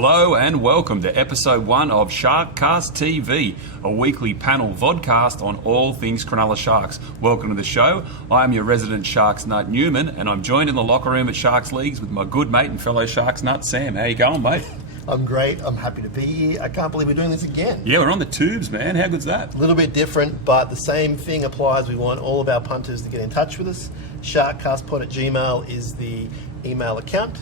Hello and welcome to episode 1 of SharkCastTV, a weekly panel vodcast on all things Cronulla Sharks. Welcome to the show. I am your resident Sharks nut Newman, and I'm joined in the locker room at Sharks Leagues with my good mate and fellow Sharks nut Sam. How you going, mate? I'm great. I'm happy to be here. I can't believe we're doing this again. Yeah, we're on the tubes, man. How good's that? A little bit different, but the same thing applies. We want all of our punters to get in touch with us. SharkCastPod@gmail is the email account.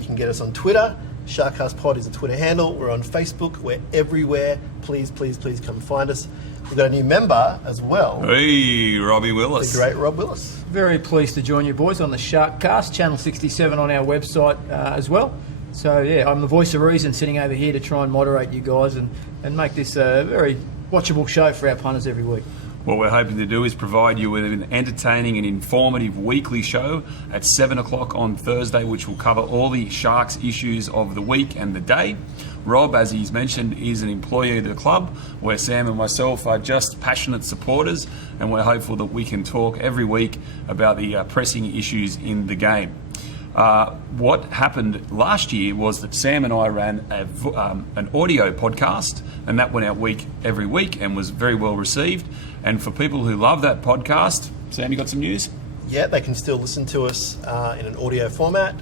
You can get us on Twitter. SharkCastPod is a Twitter handle. We're on Facebook. We're everywhere. Please, please, please come find us. We've got a new member as well. Hey, Robbie Willis. The great Rob Willis. Very pleased to join you boys on the SharkCast, Channel 67 on our website as well. So, yeah, I'm the voice of reason sitting over here to try and moderate you guys and make this a very watchable show for our punters every week. What we're hoping to do is provide you with an entertaining and informative weekly show at 7 o'clock on Thursday, which will cover all the Sharks issues of the week and the day. Rob, as he's mentioned, is an employee of the club, where Sam and myself are just passionate supporters, and we're hopeful that we can talk every week about the pressing issues in the game. What happened last year was that Sam and I ran an audio podcast, and that went out every week and was very well received. And for people who love that podcast, Sam, you got some news? Yeah, they can still listen to us in an audio format,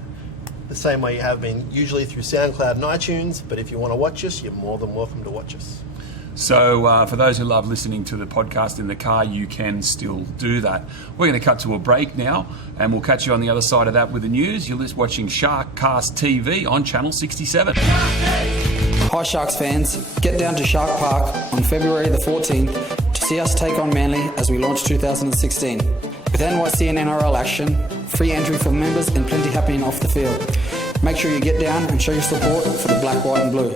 the same way you have been usually through SoundCloud and iTunes. But if you want to watch us, you're more than welcome to watch us. So for those who love listening to the podcast in the car, you can still do that. We're going to cut to a break now, and we'll catch you on the other side of that with the news. You're watching SharkCast TV on Channel 67. Hi Sharks fans, get down to Shark Park on February the 14th to see us take on Manly as we launch 2016. With NYC and NRL action, free entry for members and plenty happening off the field. Make sure you get down and show your support for the black, white and blue.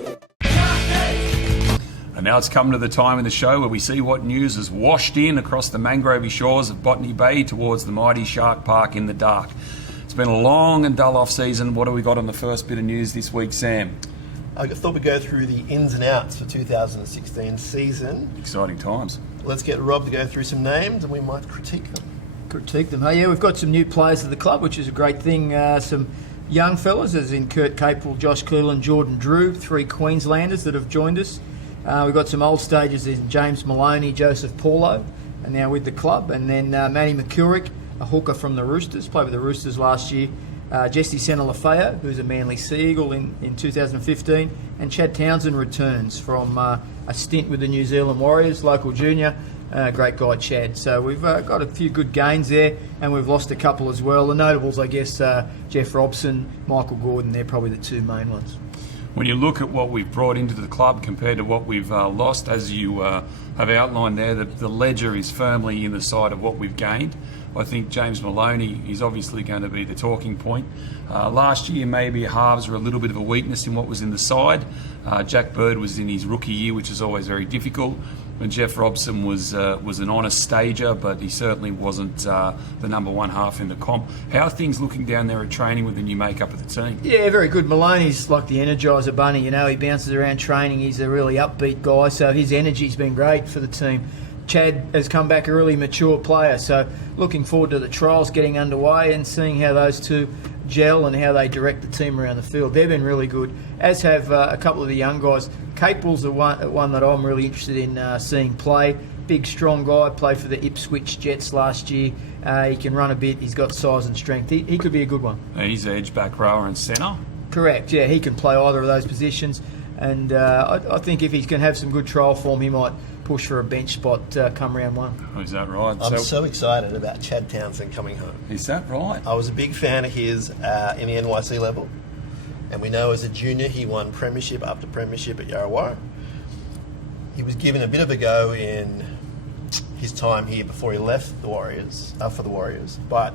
And now it's come to the time in the show where we see what news has washed in across the mangrovey shores of Botany Bay towards the mighty Shark Park in the dark. It's been a long and dull off-season. What have we got on the first bit of news this week, Sam? I thought we'd go through the ins and outs for 2016 season. Exciting times. Let's get Rob to go through some names and we might critique them. Hey, yeah, we've got some new players at the club, which is a great thing. Some young fellas, as in Kurt Capel, Josh Cleland, Jordan Drew, 3 Queenslanders that have joined us. We've got some old stagers in James Maloney, Joseph Paulo, and now with the club. And then Manny McCurrick, a hooker from the Roosters, played with the Roosters last year. Jesse Senalafeo, who's a Manly Sea Eagle in 2015. And Chad Townsend returns from a stint with the New Zealand Warriors, local junior. Great guy, Chad. So we've got a few good gains there, and we've lost a couple as well. The notables, I guess, Jeff Robson, Michael Gordon, they're probably the 2 main ones. When you look at what we've brought into the club compared to what we've lost, as you have outlined there, the ledger is firmly in the side of what we've gained. I think James Maloney is obviously going to be the talking point. Last year, maybe halves were a little bit of a weakness in what was in the side. Jack Bird was in his rookie year, which is always very difficult. And Jeff Robson was an honest stager, but he certainly wasn't the number one half in the comp. How are things looking down there at training with the new makeup of the team? Yeah, very good. Maloney's like the Energizer Bunny, he bounces around training. He's a really upbeat guy, so his energy's been great for the team. Chad has come back a really mature player, so looking forward to the trials getting underway and seeing how those two gel and how they direct the team around the field. They've been really good, as have a couple of the young guys. Capel's the one that I'm really interested in seeing play. Big, strong guy, played for the Ipswich Jets last year. He can run a bit, he's got size and strength. He could be a good one. He's edge, back rower and centre? Correct, yeah, he can play either of those positions. And I think if he can have some good trial form, he might push for a bench spot come round 1. Oh, is that right? I'm so excited about Chad Townsend coming home. Is that right? I was a big fan of his in the NYC level. And we know as a junior he won premiership after premiership at Yarrawarra. He was given a bit of a go in his time here before he left the Warriors, for the Warriors. But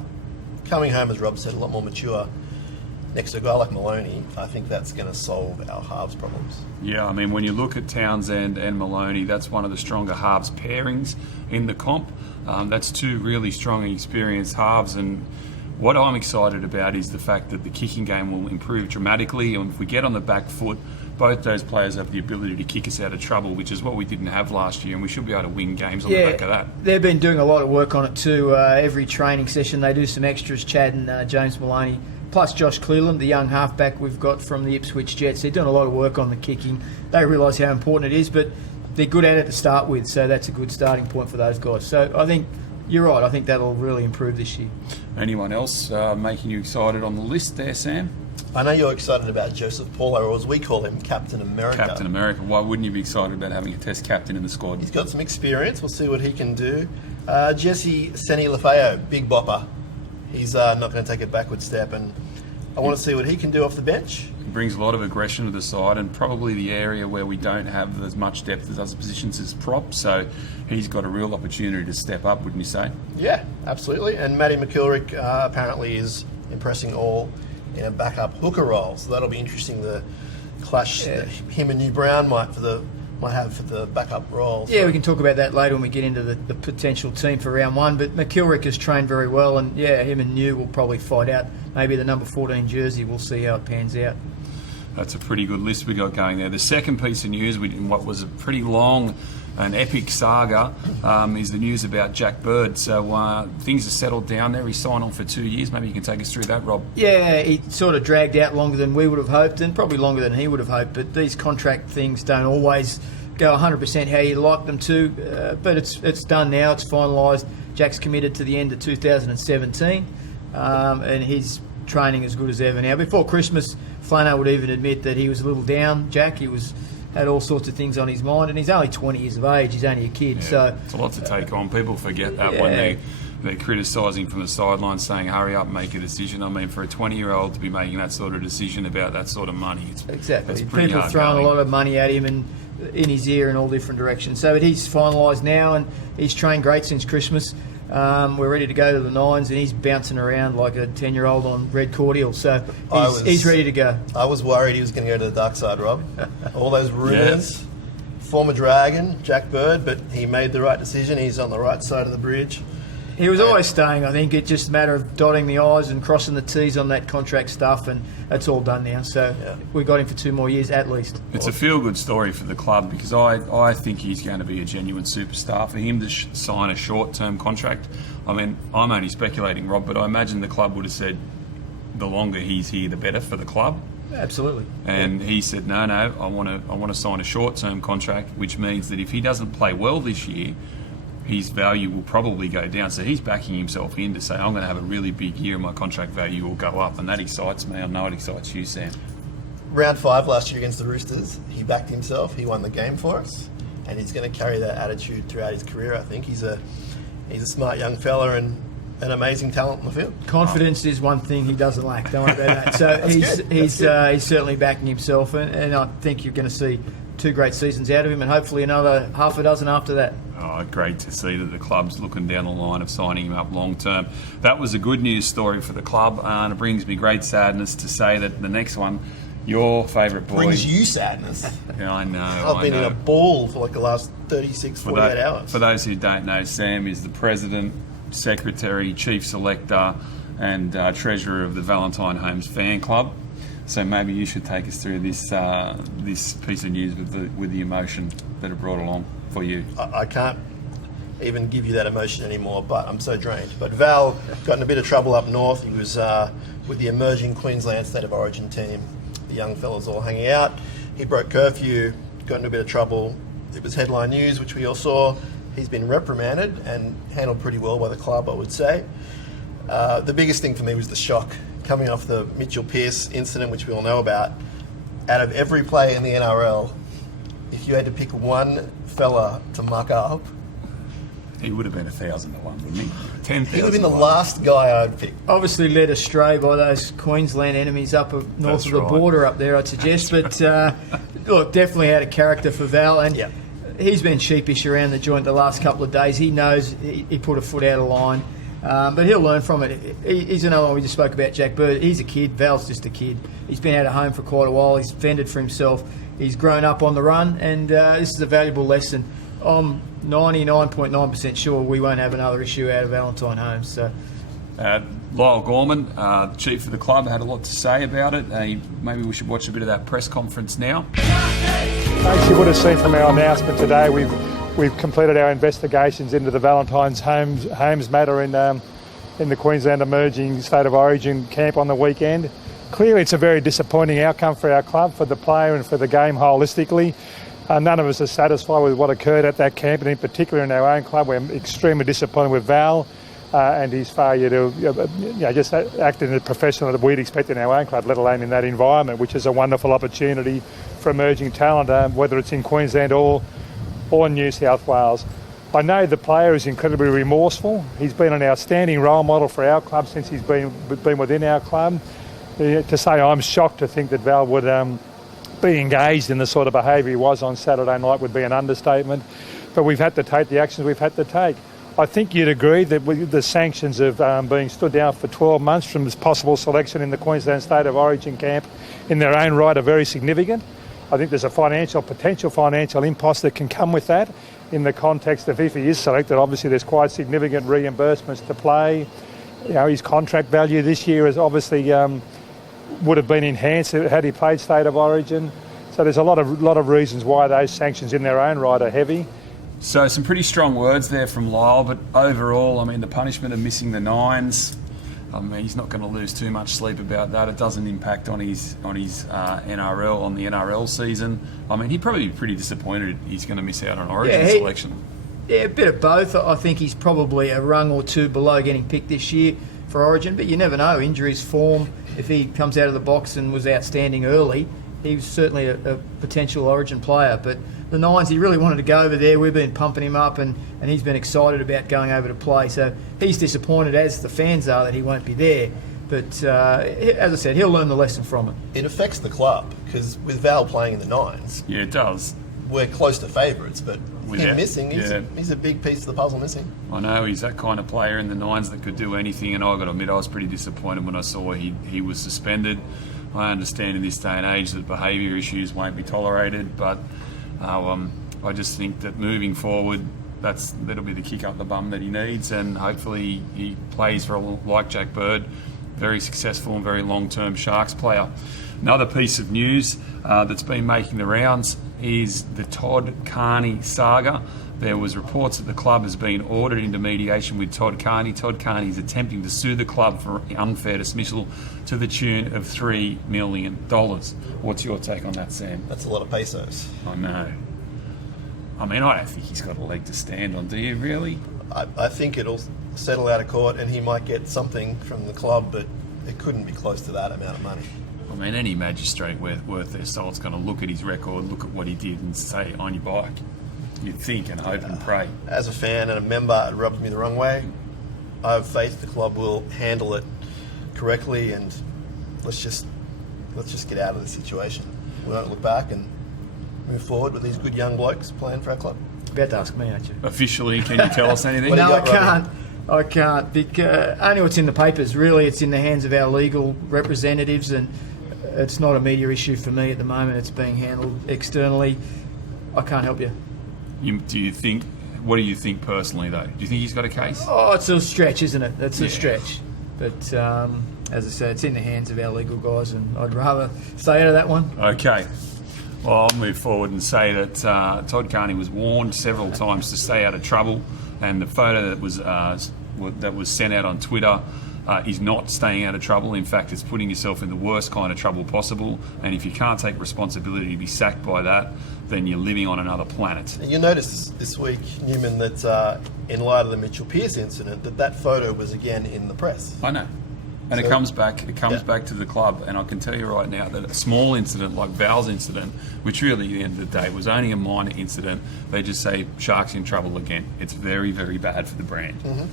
coming home, as Rob said, a lot more mature. Next to a guy like Maloney, I think that's going to solve our halves problems. Yeah, I mean, when you look at Townsend and Maloney, that's one of the stronger halves pairings in the comp. That's 2 really strong and experienced halves, and what I'm excited about is the fact that the kicking game will improve dramatically, and if we get on the back foot, both those players have the ability to kick us out of trouble, which is what we didn't have last year, and we should be able to win games on the back of that. They've been doing a lot of work on it too. Every training session they do some extras. Chad and James Maloney plus Josh Cleland, the young halfback we've got from the Ipswich Jets. They're doing a lot of work on the kicking. They realise how important it is, but they're good at it to start with, so that's a good starting point for those guys. So I think you're right. I think that'll really improve this year. Anyone else making you excited on the list there, Sam? I know you're excited about Joseph Paulo, or as we call him, Captain America. Captain America. Why wouldn't you be excited about having a Test captain in the squad? He's got some experience. We'll see what he can do. Jesse Seni Lafayette, big bopper. He's not going to take a backward step, and I want to see what he can do off the bench. He brings a lot of aggression to the side, and probably the area where we don't have as much depth as other positions is prop, so he's got a real opportunity to step up, wouldn't you say? Yeah, absolutely. And Matty McKilrick apparently is impressing all in a backup hooker role, so that'll be interesting, the clash that him and New Brown might have for the backup roles. Yeah, we can talk about that later when we get into the potential team for round one. But McKilrick has trained very well, and him and New will probably fight out maybe the number 14 jersey. We'll see how it pans out. That's a pretty good list we got going there. The second piece of news, in what was a pretty long and epic saga, is the news about Jack Bird. So things are settled down there. He's signed on for 2 years. Maybe you can take us through that, Rob. Yeah, he sort of dragged out longer than we would have hoped, and probably longer than he would have hoped. But these contract things don't always go 100% how you like them to. But it's done now. It's finalised. Jack's committed to the end of 2017, and his training as good as ever now. Before Christmas, Flano would even admit that he was a little down. Jack, he had all sorts of things on his mind, and he's only 20 years of age. He's only a kid, so it's a lot to take on. People forget that when they're criticising from the sidelines, saying hurry up, make a decision. I mean, for a 20-year-old to be making that sort of decision about that sort of money, exactly. Pretty People throwing a lot of money at him and in his ear in all different directions. So he's finalised now, and he's trained great since Christmas. We're ready to go to the nines, and he's bouncing around like a 10-year-old on red cordial. So he's ready to go. I was worried he was going to go to the dark side, Rob. All those rumours. Former Dragon, Jack Bird, but he made the right decision. He's on the right side of the bridge. He was always staying. I think it's just a matter of dotting the I's and crossing the T's on that contract stuff, and that's all done now. So we got him for 2 more years at least. It's a feel-good story for the club, because I think he's going to be a genuine superstar. For him to sign a short-term contract, I mean, I'm only speculating, Rob, but I imagine the club would have said the longer he's here, the better for the club. Absolutely. And he said, no, I want to sign a short-term contract, which means that if he doesn't play well this year, his value will probably go down. So he's backing himself in to say, I'm going to have a really big year and my contract value will go up. And that excites me. I know it excites you, Sam. Round 5 last year against the Roosters, he backed himself. He won the game for us. And he's going to carry that attitude throughout his career, I think. He's a smart young fella and an amazing talent on the field. Confidence is one thing he doesn't lack. Don't worry about that. So he's certainly backing himself, and I think you're going to see 2 great seasons out of him, and hopefully another half a dozen after that. Oh, great to see that the club's looking down the line of signing him up long term. That was a good news story for the club, and it brings me great sadness to say that the next one, your favourite boy... Brings you sadness. Yeah, I know. I've been in a ball for like the last 36, 48 hours. For those who don't know, Sam is the president, secretary, chief selector, and treasurer of the Valentine Holmes fan club. So maybe you should take us through this piece of news with the emotion that it brought along for you. I can't even give you that emotion anymore, but I'm so drained. But Val got in a bit of trouble up north. He was with the emerging Queensland State of Origin team. The young fellas all hanging out. He broke curfew, got into a bit of trouble. It was headline news, which we all saw. He's been reprimanded and handled pretty well by the club, I would say. The biggest thing for me was the shock coming off the Mitchell Pearce incident, which we all know about. Out of every player in the NRL, if you had to pick one fella to muck up, he would have been 1,000 to 1, wouldn't he? 10,000. He would have been the last guy I'd pick. Obviously led astray by those Queensland enemies up north of the border up there, I'd suggest. But look, definitely had a character for Val, and he's been sheepish around the joint the last couple of days. He knows he put a foot out of line. But he'll learn from it. He's another one. We just spoke about Jack Bird. He's a kid. Val's just a kid. He's been out of home for quite a while. He's fended for himself. He's grown up on the run, and this is a valuable lesson. I'm 99.9% sure we won't have another issue out of Valentine Holmes. So. Lyle Gorman, chief of the club, had a lot to say about it. Maybe we should watch a bit of that press conference now. As you would have seen from our announcement today, we've completed our investigations into the Valentine's Holmes matter in in the Queensland Emerging State of Origin camp on the weekend. Clearly it's a very disappointing outcome for our club, for the player and for the game holistically. None of us are satisfied with what occurred at that camp, and in particular in our own club. We're extremely disappointed with Val and his failure to just act in the professional that we'd expect in our own club, let alone in that environment, which is a wonderful opportunity for emerging talent, whether it's in Queensland or New South Wales. I know the player is incredibly remorseful. He's been an outstanding role model for our club since he's been within our club. To say I'm shocked to think that Val would be engaged in the sort of behaviour he was on Saturday night would be an understatement. But we've had to take the actions we've had to take. I think you'd agree that the sanctions of being stood down for 12 months from this possible selection in the Queensland State of Origin camp in their own right are very significant. I think there's a potential financial impost that can come with that in the context of if he is selected. Obviously there's quite significant reimbursements to play. His contract value this year is obviously would have been enhanced had he played State of Origin. So there's a lot of reasons why those sanctions in their own right are heavy. So some pretty strong words there from Lyle, but overall, I mean, the punishment of missing the nines, I mean, he's not going to lose too much sleep about that. It doesn't impact on his NRL, on the NRL season. I mean, he'd probably be pretty disappointed he's going to miss out on Origin selection. Yeah, a bit of both. I think he's probably a rung or two below getting picked this year for Origin, but you never know. Injuries form. If he comes out of the box and was outstanding early, he was certainly a potential Origin player. But the Nines, he really wanted to go over there. We've been pumping him up, and he's been excited about going over to play. So he's disappointed, as the fans are, that he won't be there. But as I said, he'll learn the lesson from it. It affects the club, because with Val playing in the Nines, yeah, it does. We're close to favourites, but him missing, he's a big piece of the puzzle missing. I know, he's that kind of player in the Nines that could do anything, and I've got to admit I was pretty disappointed when I saw he was suspended. I understand in this day and age that behaviour issues won't be tolerated, but I just think that moving forward, that'll be the kick up the bum that he needs, and hopefully he plays for like Jack Bird, very successful and very long-term Sharks player. Another piece of news that's been making the rounds is the Todd Carney saga. There was reports that the club has been ordered into mediation with Todd Carney. Todd Carney is attempting to sue the club for unfair dismissal to the tune of $3 million. What's your take on that, Sam? That's a lot of pesos. I know. I mean, I don't think he's got a leg to stand on, do you, really? I think it'll settle out of court and he might get something from the club, but it couldn't be close to that amount of money. I mean, any magistrate worth their salt's going to look at his record, look at what he did and say, on your bike. You'd think and hope and pray. As a fan and a member, it rubs me the wrong way. I have faith the club will handle it correctly, and let's just get out of the situation. We won't look back and move forward with these good young blokes playing for our club. You're about to ask me, aren't you? Officially, can you tell us anything? No, I can't. I can't. Because only what's in the papers. Really, it's in the hands of our legal representatives, and it's not a media issue for me at the moment. It's being handled externally. I can't help you. What do you think personally, though? Do you think he's got a case? Oh, it's a stretch, isn't it? It's a stretch. But as I said, it's in the hands of our legal guys, and I'd rather stay out of that one. Okay. Well, I'll move forward and say that Todd Carney was warned several times to stay out of trouble, and the photo that was sent out on Twitter is not staying out of trouble. In fact, it's putting yourself in the worst kind of trouble possible, and if you can't take responsibility to be sacked by that, then you're living on another planet. And you'll notice this week, Newman, that in light of the Mitchell Pearce incident, that photo was again in the press. I know. And it comes back to the club, and I can tell you right now that a small incident like Val's incident, which really at the end of the day was only a minor incident, they just say Sharks in trouble again. It's very, very bad for the brand. Mm-hmm.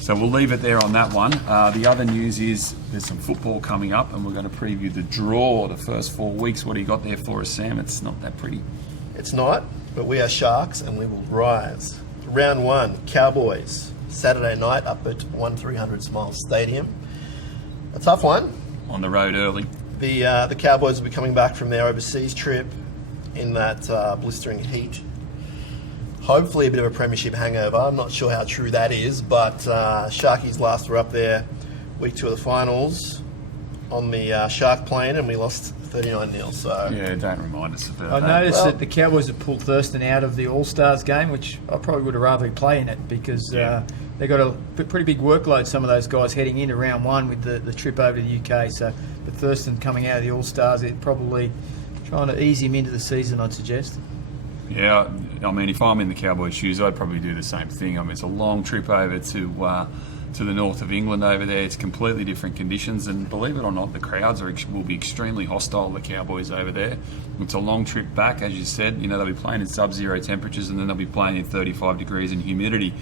So we'll leave it there on that one. The other news is there's some football coming up, and we're going to preview the draw the first 4 weeks. What do you got there for us, Sam? It's not that pretty. It's not, but we are Sharks, and we will rise. Round 1, Cowboys, Saturday night up at 1300 Smile Stadium. A tough one. On the road early. The Cowboys will be coming back from their overseas trip in that blistering heat. Hopefully a bit of a premiership hangover. I'm not sure how true that is, but Sharkies last were up there week 2 of the finals on the Shark plane, and we lost 39-0. So yeah, don't remind us about that. I noticed that the Cowboys have pulled Thurston out of the All-Stars game, which I probably would have rather play in it because they've got a pretty big workload, some of those guys heading into round one with the trip over to the UK. So, but Thurston coming out of the All-Stars, they're probably trying to ease him into the season, I'd suggest. Yeah, I mean, if I'm in the Cowboys' shoes, I'd probably do the same thing. I mean, it's a long trip over to the north of England over there. It's completely different conditions, and believe it or not, the crowds will be extremely hostile to the Cowboys over there. It's a long trip back, as you said. They'll be playing in sub-zero temperatures, and then they'll be playing in 35 degrees and humidity.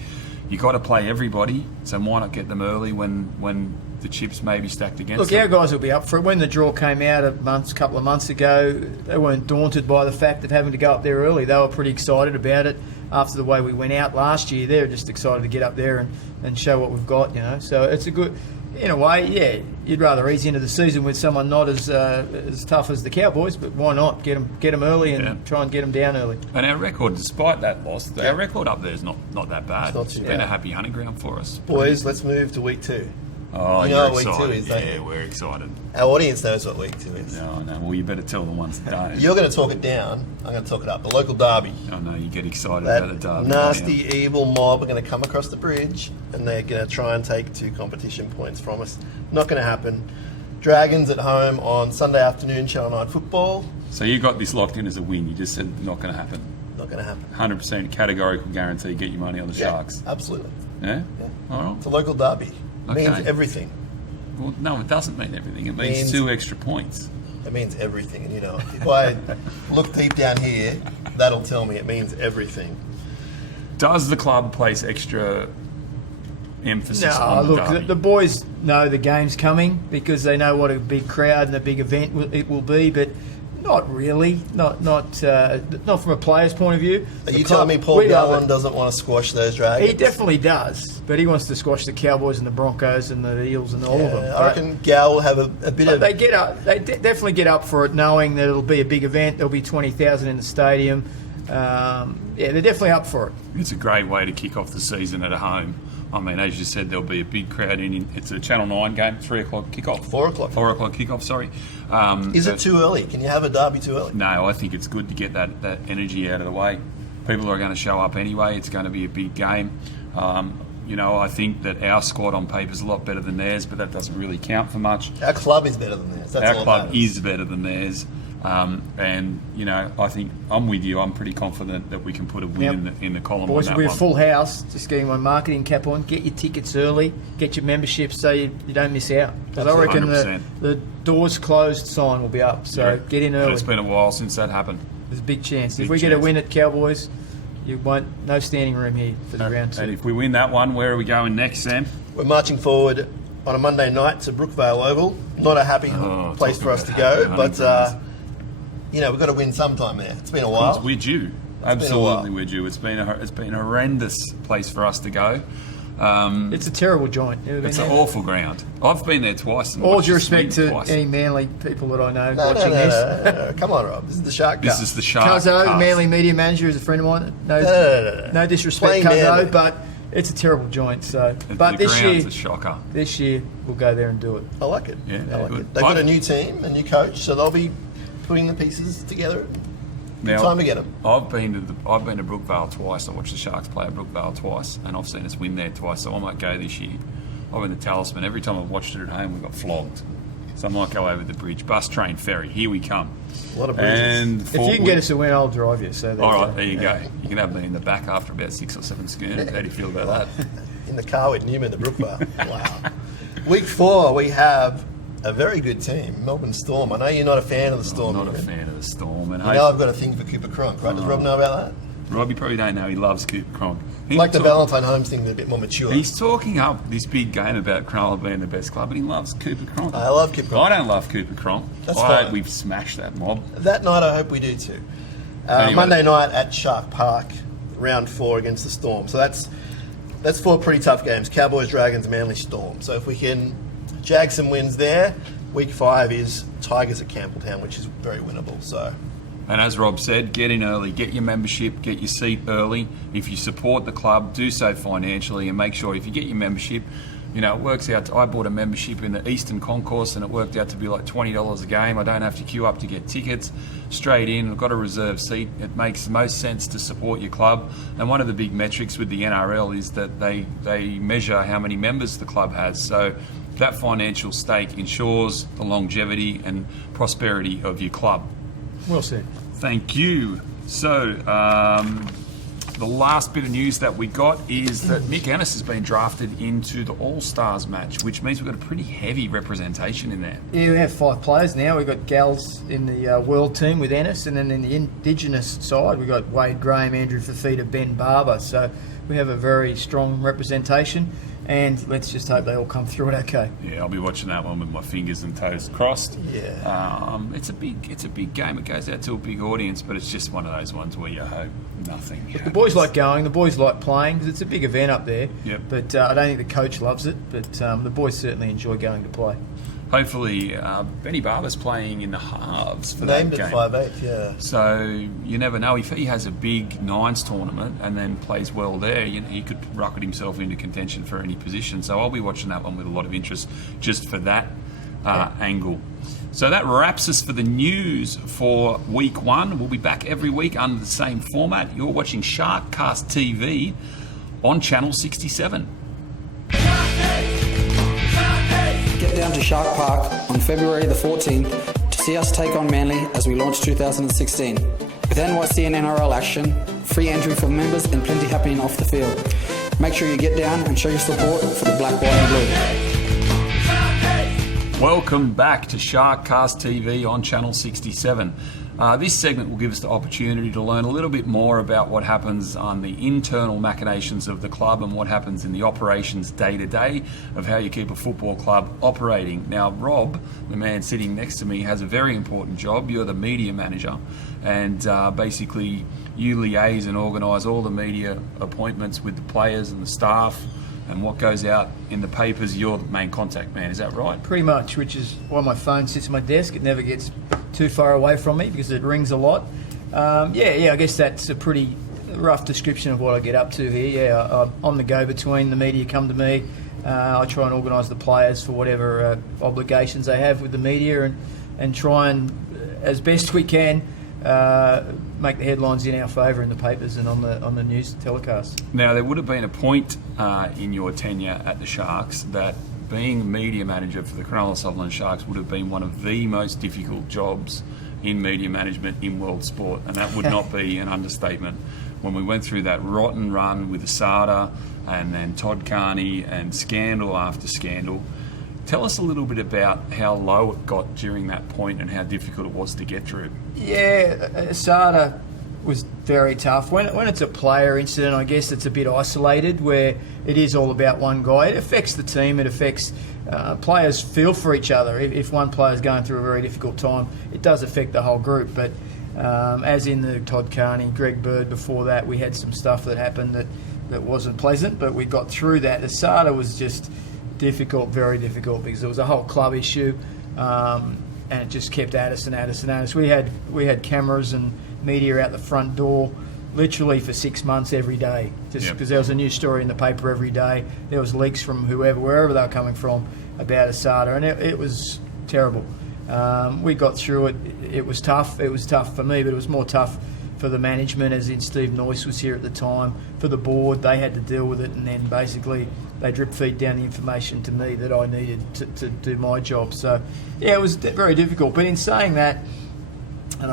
You've got to play everybody, so why not get them early when the chips may be stacked against Look, them? our guys will be up for it. When the draw came out a couple of months ago, they weren't daunted by the fact of having to go up there early. They were pretty excited about it after the way we went out last year. They're just excited to get up there and show what we've got, So it's a good, in a way, yeah, you'd rather ease into the season with someone not as tough as the Cowboys, but why not get them early and try and get them down early. And our record, despite that loss, our record up there is not that bad. It's not too been bad. a happy hunting ground for us. Boys, let's move to week 2. Oh, You know you're what week excited. 2 is, don't you? We're excited. Our audience knows what week 2 is. No, well, you better tell the ones that don't. You're going to talk it down. I'm going to talk it up. The local derby. Oh, no, you get excited about the That derby. nasty, evil mob are going to come across the bridge and they're going to try and take 2 competition points from us. Not going to happen. Dragons at home on Sunday afternoon, Channel 9 football. So you got this locked in as a win. You just said not going to happen. Not going to happen. 100% categorical guarantee. Get your money on the Sharks. Absolutely. Yeah? Yeah. All right. It's a local derby. It Okay. means everything. Well, no, it doesn't mean everything. It means 2 extra points. It means everything. And if I look deep down here, that'll tell me it means everything. Does the club place extra emphasis No, on the look, derby? the boys know the game's coming because they know what a big crowd and a big event it will be, but not really. Not from a player's point of view. Are The you club- telling me Paul we love Gallen it. doesn't want to squash those Dragons? He definitely does, but he wants to squash the Cowboys and the Broncos and the Eels and all of them. I reckon Gal will have a bit But of... they get up. They definitely get up for it, knowing that it'll be a big event. There'll be 20,000 in the stadium. They're definitely up for it. It's a great way to kick off the season at home. I mean, as you said, there'll be a big crowd in. It's a Channel 9 game, 3 o'clock kickoff. 4 o'clock. 4 o'clock kickoff, sorry. Is it too early? Can you have a derby too early? No, I think it's good to get that energy out of the way. People are going to show up anyway. It's going to be a big game. I think that our squad on paper is a lot better than theirs, but that doesn't really count for much. Our club is better than theirs. That's Our all club that matters. is better than theirs. I think I'm with you. I'm pretty confident that we can put a win in the column Boys, on will that be a one. full house. Just getting my marketing cap on. Get your tickets early. Get your membership so you don't miss out. Because I reckon 100%. the doors closed sign will be up. So get in But early. it's been a while since that happened. There's a big chance. Big If we get a chance. win at Cowboys, you won't. No standing room here for the round 2. And if we win that one, where are we going next, Sam? We're marching forward on a Monday night to Brookvale Oval. Not a happy place talking for us to about go, happy but hunting we've got to win sometime there. It's been a while. We're due. while. Absolutely, we're due. It's been a horrendous place for us to go. It's a terrible joint. You ever been It's there? an awful ground. I've been there twice. And All watched due us respect win to twice. any Manly people that I know No, watching this. no. Come on, Rob. This is the Shark This Cast. is the Shark. Cuzzo, Cast. Manly media manager, is a friend of mine. No disrespect, Playing Manly. Cuzzo, but it's a terrible joint. So, The but this ground's year, a shocker. we'll go there and do it. I like it. Yeah, I like good. it. They've got a new team, a new coach, so they'll be putting the pieces together. Now, Time to get them. I've been to Brookvale twice. I watched the Sharks play at Brookvale twice, and I've seen us win there twice. So I might go this year. I went to Talisman. Every time I've watched it at home, we got flogged. So I might go over the bridge. Bus, train, ferry. Here we come. A lot of bridges. And If you can get us a win, I'll drive you. So all right, there you go. You can have me in the back after about 6 or 7 schooners. How do you feel about that? In the car with Newman to Brookvale. Wow. Week 4, we have a very good team, Melbourne Storm. I know you're not a fan of the Storm. I'm not a Newman. fan of the Storm. And You know I've got a thing for Cooper Cronk, right? Does Rob know about that? Robbie probably don't know. He loves Cooper Cronk. It's like the Valentine Holmes thing, but a bit more mature. He's talking up this big game about Cronulla being the best club, and he loves Cooper Cronk. I love Cooper Cronk. I don't love Cooper Cronk. That's I fine. hope we've smashed that mob. That night, I hope we do too. Anyway. Monday night at Shark Park, round 4 against the Storm. So that's 4 pretty tough games. Cowboys, Dragons, Manly, Storm. So if we can jag some wins there, week 5 is Tigers at Campbelltown, which is very winnable. So And as Rob said, get in early, get your membership, get your seat early. If you support the club, do so financially, and make sure if you get your membership, You know, it works out. I bought a membership in the Eastern Concourse, and it worked out to be like $20 a game. I don't have to queue up to get tickets. Straight in, I've got a reserved seat. It makes the most sense to support your club. And one of the big metrics with the NRL is that they measure how many members the club has. So that financial stake ensures the longevity and prosperity of your club. Well said. Thank you. So, the last bit of news that we got is that Nick Ennis has been drafted into the All-Stars match, which means we've got a pretty heavy representation in there. Yeah, we have 5 players now. We've got Gals in the world team with Ennis, and then in the Indigenous side, we've got Wade Graham, Andrew Fafita, Ben Barber. So we have a very strong representation, and let's just hope they all come through it okay. Yeah, I'll be watching that one with my fingers and toes crossed. Yeah. It's a big game. It goes out to a big audience, but it's just one of those ones where you hope nothing happens. The boys like going, the boys like playing, because it's a big event up there. Yep. But I don't think the coach loves it, but the boys certainly enjoy going to play. Hopefully, Benny Barber's playing in the halves for that Named game. at 5'8", yeah. So you never know. If he has a big nines tournament and then plays well there, he could rocket himself into contention for any position. So I'll be watching that one with a lot of interest just for that angle. So that wraps us for the news for week 1. We'll be back every week under the same format. You're watching SharkCastTV on channel 67. Get down to Shark Park on February the 14th to see us take on Manly as we launch 2016. With NYC and NRL action, free entry for members and plenty happening off the field. Make sure you get down and show your support for the black, white and blue. Welcome back to SharkCast TV on Channel 67. This segment will give us the opportunity to learn a little bit more about what happens on the internal machinations of the club and what happens in the operations day to day of how you keep a football club operating. Now, Rob, the man sitting next to me, has a very important job. You're the media manager, and basically you liaise and organise all the media appointments with the players and the staff. And what goes out in the papers, you're the main contact man, is that right? Pretty much, which is why my phone sits on my desk. It never gets too far away from me because it rings a lot. I guess that's a pretty rough description of what I get up to here. I'm the go-between. The media come to me. I try and organise the players for whatever obligations they have with the media and try and, as best we can, make the headlines in our favour in the papers and on the news telecast. Now, there would have been a point in your tenure at the Sharks that being media manager for the Cronulla Sutherland Sharks would have been one of the most difficult jobs in media management in world sport, and that would not be an understatement. When we went through that rotten run with Asada and then Todd Carney and scandal after scandal, tell us a little bit about how low it got during that point and how difficult it was to get through. Yeah, Asada was very tough. When it's a player incident, I guess it's a bit isolated where it is all about one guy. It affects the team, it affects players feel for each other. If one player's going through a very difficult time, it does affect the whole group. But as in the Todd Carney, Greg Bird before that, we had some stuff that happened that wasn't pleasant, but we got through that. Asada was just difficult, very difficult, because it was a whole club issue, and it just kept at us and at us and at us. We had cameras and media out the front door literally for 6 months every day, just because there was a new story in the paper every day. There was leaks from wherever they were coming from about Asada, and it was terrible. We got through it. It was tough. It was tough for me, but it was more tough for the management, as in Steve Noyce was here at the time. For the board, they had to deal with it, and then basically they drip feed down the information to me that I needed to do my job. So, yeah, it was very difficult. But in saying that,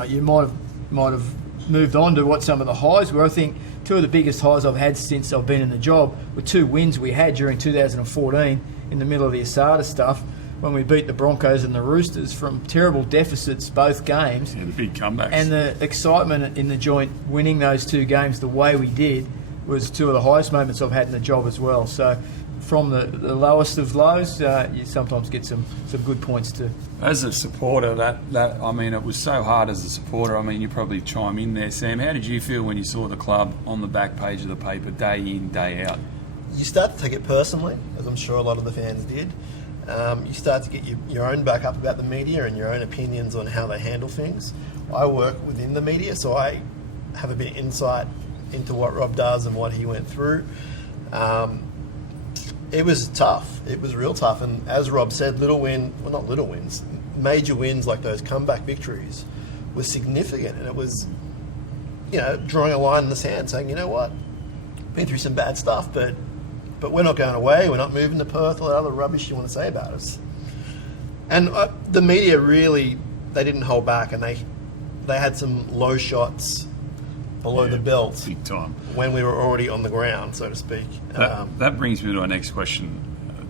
you might have moved on to what some of the highs were. I think 2 of the biggest highs I've had since I've been in the job were 2 wins we had during 2014 in the middle of the Asada stuff, when we beat the Broncos and the Roosters from terrible deficits both games. Yeah, the big comebacks. And the excitement in the joint winning those 2 games the way we did was 2 of the highest moments I've had in the job as well. So from the lowest of lows, you sometimes get some good points too. As a supporter, it was so hard as a supporter. You probably chime in there, Sam. How did you feel when you saw the club on the back page of the paper day in, day out? You start to take it personally, as I'm sure a lot of the fans did. You start to get your own back up about the media and your own opinions on how they handle things. I work within the media, so I have a bit of insight into what Rob does and what he went through. It was tough. It was real tough. And as Rob said, major wins like those comeback victories were significant. And it was, drawing a line in the sand saying, you know what, been through some bad stuff, but we're not going away. We're not moving to Perth, all that other rubbish you want to say about us. And the media really, they didn't hold back, and they had some low shots below the belt, big time, when we were already on the ground, so to speak. That brings me to our next question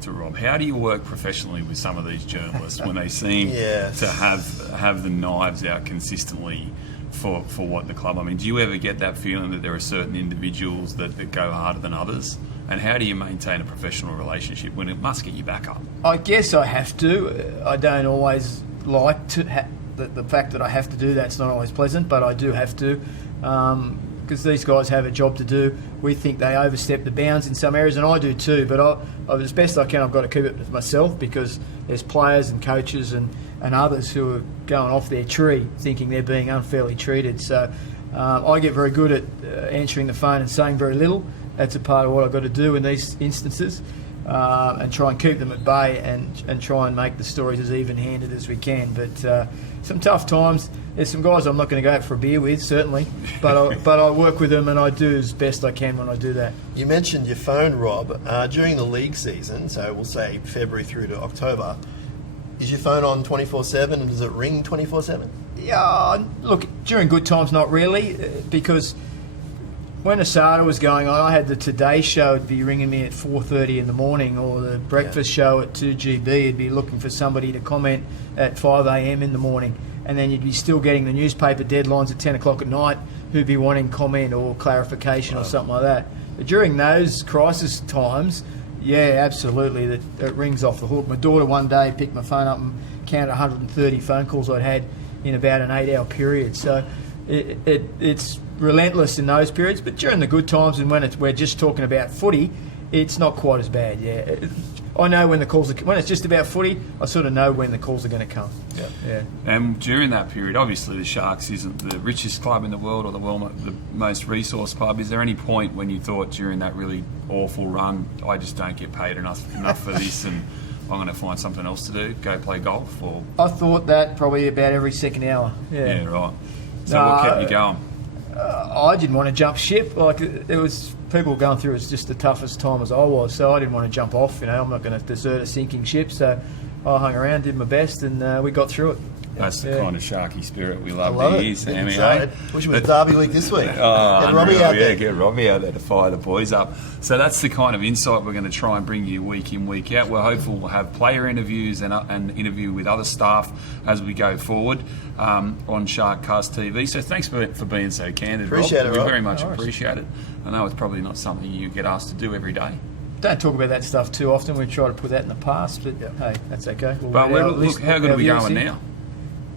to Rob. How do you work professionally with some of these journalists when they seem to have the knives out consistently for what the club? I mean, do you ever get that feeling that there are certain individuals that go harder than others? And how do you maintain a professional relationship when it must get you back up? I guess I have to. I don't always like to. The fact that I have to do that's not always pleasant, but I do have to. Because these guys have a job to do. We think they overstep the bounds in some areas, and I do too. But as best I can, I've got to keep it with myself, because there's players and coaches and others who are going off their tree thinking they're being unfairly treated. So I get very good at answering the phone and saying very little. That's a part of what I've got to do in these instances, and try and keep them at bay and try and make the stories as even-handed as we can. But some tough times. There's some guys I'm not going to go out for a beer with, certainly, but I work with them, and I do as best I can when I do that. You mentioned your phone, Rob. During the league season, so we'll say February through to October, is your phone on 24/7, and does it ring 24/7? Yeah, look, during good times, not really, because when Asada was going on, I had the Today Show would be ringing me at 4:30 in the morning, or the breakfast show at 2GB would be looking for somebody to comment at 5 a.m. in the morning. And then you'd be still getting the newspaper deadlines at 10 o'clock at night who'd be wanting comment or clarification or something like that. But during those crisis times, yeah, absolutely, it rings off the hook. My daughter one day picked my phone up and counted 130 phone calls I'd had in about an 8-hour period. So it's relentless in those periods. But during the good times, and when we're just talking about footy, it's not quite as bad, yeah. I know when the calls are... When it's just about footy, I sort of know when the calls are going to come. Yeah. And during that period, obviously the Sharks isn't the richest club in the world or the most resource club. Is there any point when you thought during that really awful run, I just don't get paid enough for this, and I'm going to find something else to do, go play golf? Or I thought that probably about every second hour. Yeah, right. So what kept you going? I didn't want to jump ship. Like, there was people going through it just the toughest time as I was, so I didn't want to jump off. I'm not going to desert a sinking ship. So I hung around, did my best, and we got through it. That's the kind of Sharky spirit we love to hear, Sammy. Wish it was Derby week this week. Get Robbie out there. Get Robbie out there to fire the boys up. So that's the kind of insight we're going to try and bring you week in, week out. We're hopeful we'll have player interviews and interview with other staff as we go forward on SharkCastTV. So thanks for being so candid, Appreciate Rob. it, Rob. We very much appreciate it. I know it's probably not something you get asked to do every day. Don't talk about that stuff too often. We try to put that in the past, but hey, that's okay. But look, how good are we going now?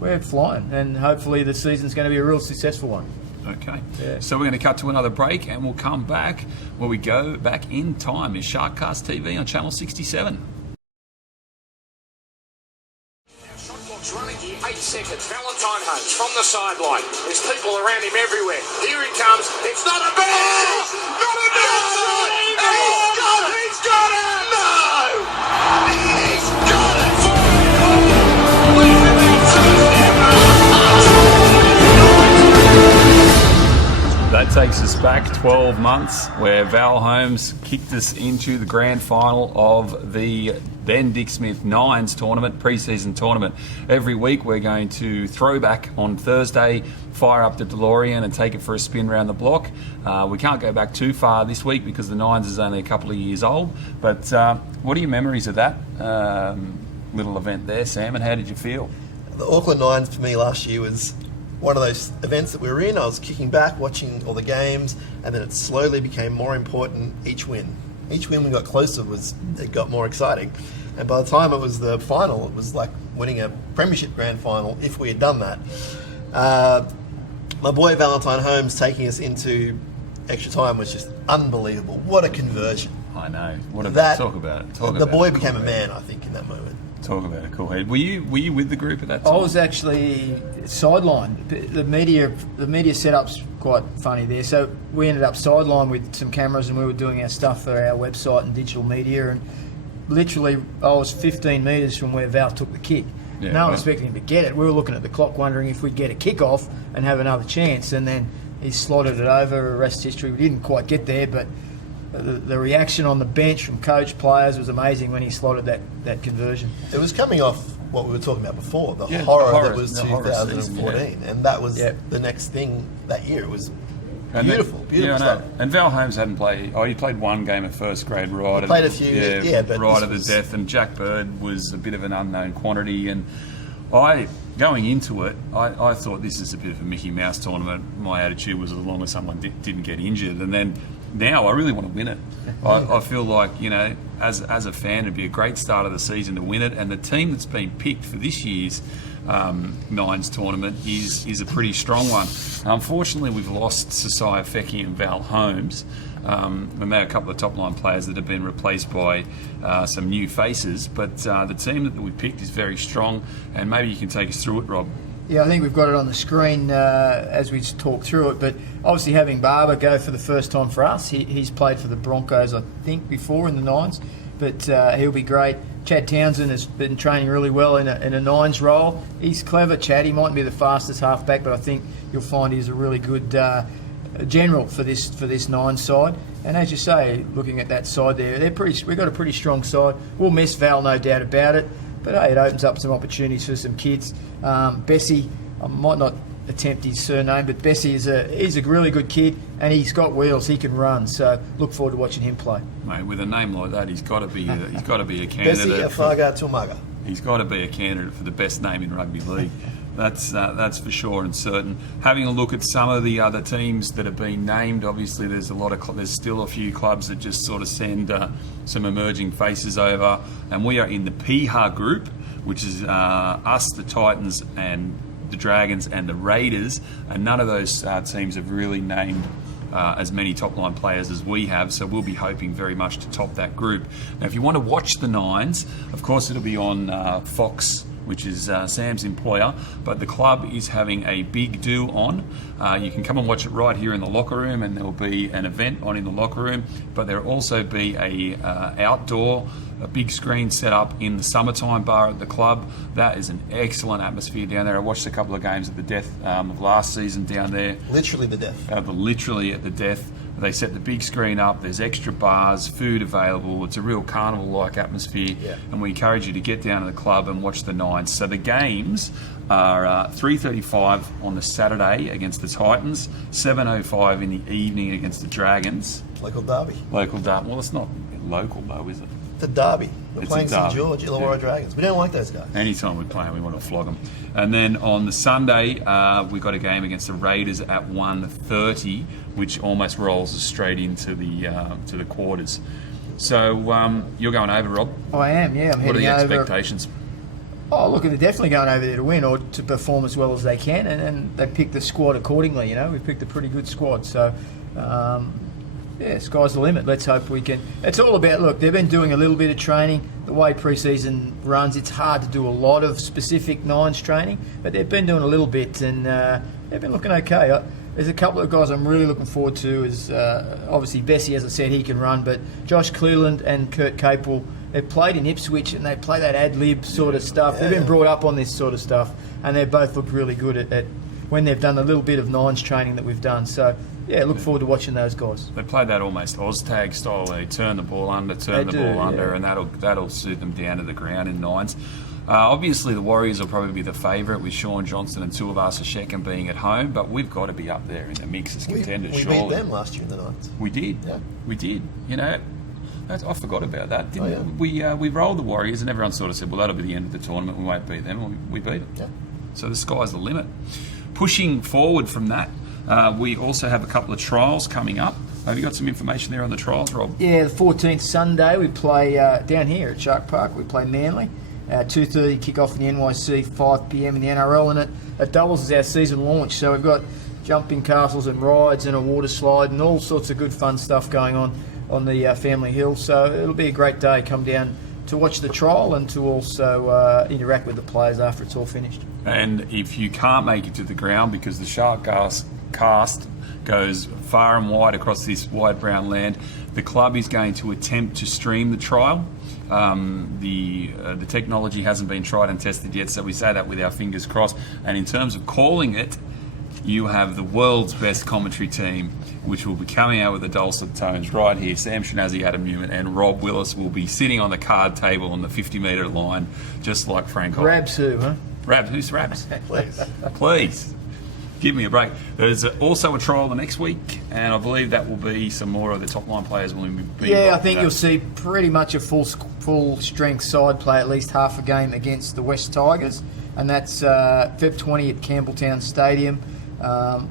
We're flying, and hopefully the season's going to be a real successful one. Okay. Yeah. So we're going to cut to another break, and we'll come back where we go back in time. Is SharkCast TV on Channel 67. Shot clock's running here, 8 seconds. Valentine Holmes from the sideline. There's people around him everywhere. Here he comes. It's not a ball! Not a ball! He's got it! He's got it! No! He's got it! That takes us back 12 months, where Val Holmes kicked us into the grand final of the then Dick Smith Nines tournament, pre-season tournament. Every week we're going to throw back on Thursday, fire up the DeLorean and take it for a spin around the block. We can't go back too far this week because the Nines is only a couple of years old. But what are your memories of that little event there, Sam, and how did you feel? The Auckland Nines for me last year was one of those events that we were in. I was kicking back, watching all the games, and then it slowly became more important each win. Each win we got closer, it got more exciting. And by the time it was the final, it was like winning a premiership grand final if we had done that. My boy Valentine Holmes taking us into extra time was just unbelievable. What a conversion. I know. Talk about it. The boy became a man, I think, in that moment. Talk about a cool head. Were you with the group at that time? I was actually sidelined. The media setup's quite funny there. So we ended up sidelined with some cameras, and we were doing our stuff for our website and digital media. And literally, I was 15 metres from where Val took the kick. Yeah, no one expected him to get it. We were looking at the clock, wondering if we'd get a kick off and have another chance. And then he slotted it over. Rest history. We didn't quite get there, but the reaction on the bench from coach, players was amazing when he slotted that conversion. It was coming off what we were talking about before, the Yeah, horror the that was the horror 2014, season, and that was Yeah. the next thing that year. It was And beautiful, then, beautiful I know. stuff. And Val Holmes hadn't played. Oh, he played one game at first grade, right? He played a few, yeah, but right this at the was- death. And Jack Bird was a bit of an unknown quantity. And going into it, I thought this is a bit of a Mickey Mouse tournament. My attitude was as long as someone didn't get injured. And then now I really want to win it. I feel like, as a fan, it'd be a great start of the season to win it. And the team that's been picked for this year's Nines tournament is a pretty strong one. Unfortunately, we've lost Sasaya Feki and Val Holmes. We made a couple of top-line players that have been replaced by some new faces, but the team that we picked is very strong, and maybe you can take us through it, Rob. Yeah, I think we've got it on the screen as we talk through it, but obviously having Barber go for the first time for us, he's played for the Broncos, I think, before in the Nines, but he'll be great. Chad Townsend has been training really well in a Nines role. He's clever, Chad. He mightn't be the fastest halfback, but I think you'll find he's a really good general for this Nines side. And as you say, looking at that side there, we've got a pretty strong side. We'll miss Val, no doubt about it. But hey, it opens up some opportunities for some kids. Bessie, I might not attempt his surname, but Bessie he's a really good kid, and he's got wheels. He can run. So look forward to watching him play. Mate, with a name like that, he's got to be a Bessie candidate. Afaga Tumaga. He's got to be a candidate for the best name in rugby league. That's for sure and certain. Having a look at some of the other teams that have been named, obviously there's still a few clubs that just sort of send some emerging faces over, and we are in the Piha group, which is us, the Titans, and the Dragons, and the Raiders, and none of those teams have really named as many top-line players as we have, so we'll be hoping very much to top that group. Now, if you want to watch the Nines, of course it'll be on Fox, which is Sam's employer, but the club is having a big do on. You can come and watch it right here in the locker room, and there'll be an event on in the locker room, but there'll also be a big screen set up in the summertime bar at the club. That is an excellent atmosphere down there. I watched a couple of games at the death of last season down there. Literally the death. Literally at the death. They set the big screen up, there's extra bars, food available, it's a real carnival-like atmosphere, and we encourage you to get down to the club and watch the Nines. So the games are 3:35 on the Saturday against the Titans, 7:05 in the evening against the Dragons. Local derby. Well, it's not local though, is it? The derby. We're It's playing a St derby. George, Illawarra Dragons. We don't like those guys. Anytime we play them, we want to flog them. And then on the Sunday, we've got a game against the Raiders at 1:30, which almost rolls us straight into the quarters. So you're going over, Rob. I am, yeah. I'm What are heading the over. expectations? Oh, look, they're definitely going over there to win or to perform as well as they can, and they picked the squad accordingly. We've picked a pretty good squad, so sky's the limit. Let's hope we can. It's all about, look, they've been doing a little bit of training. The way pre-season runs, it's hard to do a lot of specific Nines training, but they've been doing a little bit, and they've been looking okay. There's a couple of guys I'm really looking forward to. Is obviously Bessie, as I said, he can run, but Josh Cleland and Kurt Capel, they've played in Ipswich and they play that ad-lib sort of stuff. They've been brought up on this sort of stuff, and they both look really good at when they've done a little bit of Nines training that we've done. So, yeah, look forward to watching those guys. They play that almost Oz-tag style. They turn the ball under, and that'll suit them down to the ground in Nines. Obviously, the Warriors will probably be the favourite with Sean Johnson and Tuivasa-Shekin being at home, but we've got to be up there in the mix as contenders, we surely. beat them last year in the Nines. We did. Yeah. We did. I forgot about that. Didn't we? yeah. We rolled the Warriors, and everyone sort of said, well, that'll be the end of the tournament. We won't beat them. Well, we beat them. Yeah. So the sky's the limit. Pushing forward from that, we also have a couple of trials coming up. Have you got some information there on the trials, Rob? Yeah, the 14th Sunday we play down here at Shark Park. We play Manly. 2:30 kick-off in the NYC, 5 p.m. in the NRL, and it doubles as our season launch. So we've got jumping castles and rides and a water slide and all sorts of good fun stuff going on the Family Hill. So it'll be a great day. Come down to watch the trial and to also interact with the players after it's all finished. And if you can't make it to the ground because the SharkCast goes far and wide across this wide brown land, the club is going to attempt to stream the trial. The technology hasn't been tried and tested yet, so we say that with our fingers crossed. And in terms of calling it, you have the world's best commentary team, which will be coming out with the dulcet tones right here. Sam Shinazi, Adam Newman, and Rob Willis will be sitting on the card table on the 50-metre line, just like Frank Holt. Rabs who, huh? Rabs, who's Rabs? Please. Please. Give me a break. There's also a trial the next week, and I believe that will be some more of the top line players will be Yeah, I involved think in you'll that. see pretty much a full strength side play at least half a game against the West Tigers, and that's Feb 20 at Campbelltown Stadium.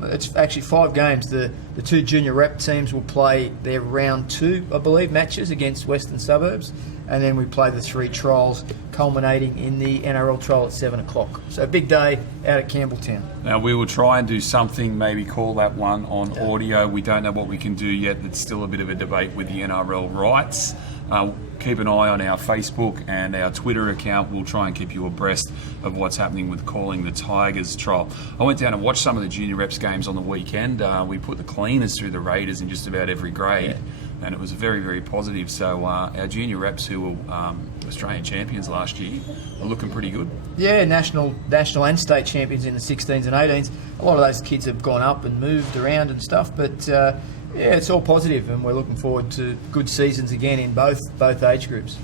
It's actually 5 games. The 2 junior rep teams will play their round 2, I believe, matches against Western Suburbs, and then we play the 3 trials, culminating in the NRL trial at 7 o'clock. So a big day out at Campbelltown. Now, we will try and do something, maybe call that one on audio. We don't know what we can do yet. It's still a bit of a debate with the NRL rights. Keep an eye on our Facebook and our Twitter account. We'll try and keep you abreast of what's happening with calling the Tigers trial. I went down and watched some of the junior reps games on the weekend. We put the cleaners through the Raiders in just about every grade, and it was very, very positive. So our junior reps, who were Australian champions last year, are looking pretty good. Yeah, national and state champions in the 16s and 18s. A lot of those kids have gone up and moved around and stuff, but yeah, it's all positive, and we're looking forward to good seasons again in both age groups.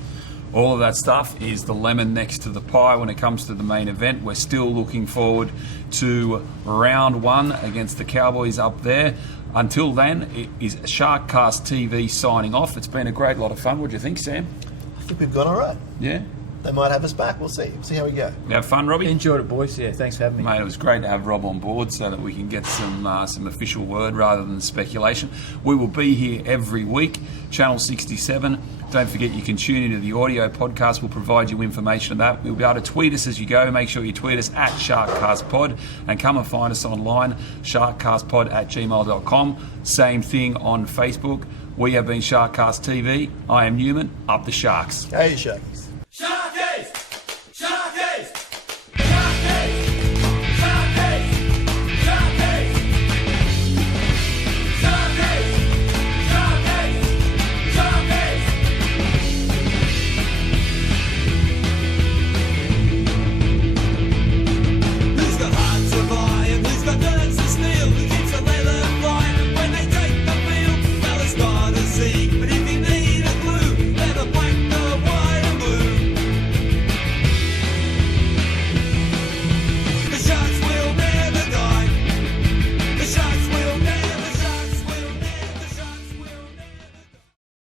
All of that stuff is the lemon next to the pie when it comes to the main event. We're still looking forward to round 1 against the Cowboys up there. Until then, it is SharkCast TV signing off. It's been a great lot of fun. What do you think, Sam? I think we've gone all right. Yeah? They might have us back. We'll see. See how we go. You have fun, Robbie? Enjoyed it, boys. Yeah, thanks for having me. Mate, it was great to have Rob on board so that we can get some official word rather than speculation. We will be here every week, Channel 67. Don't forget you can tune into the audio podcast. We'll provide you information on that. You'll be able to tweet us as you go. Make sure you tweet us at SharkCastPod, and come and find us online, sharkcastpod@gmail.com. Same thing on Facebook. We have been SharkCast TV. I am Newman. Up the Sharks. Hey, Sharks. Shark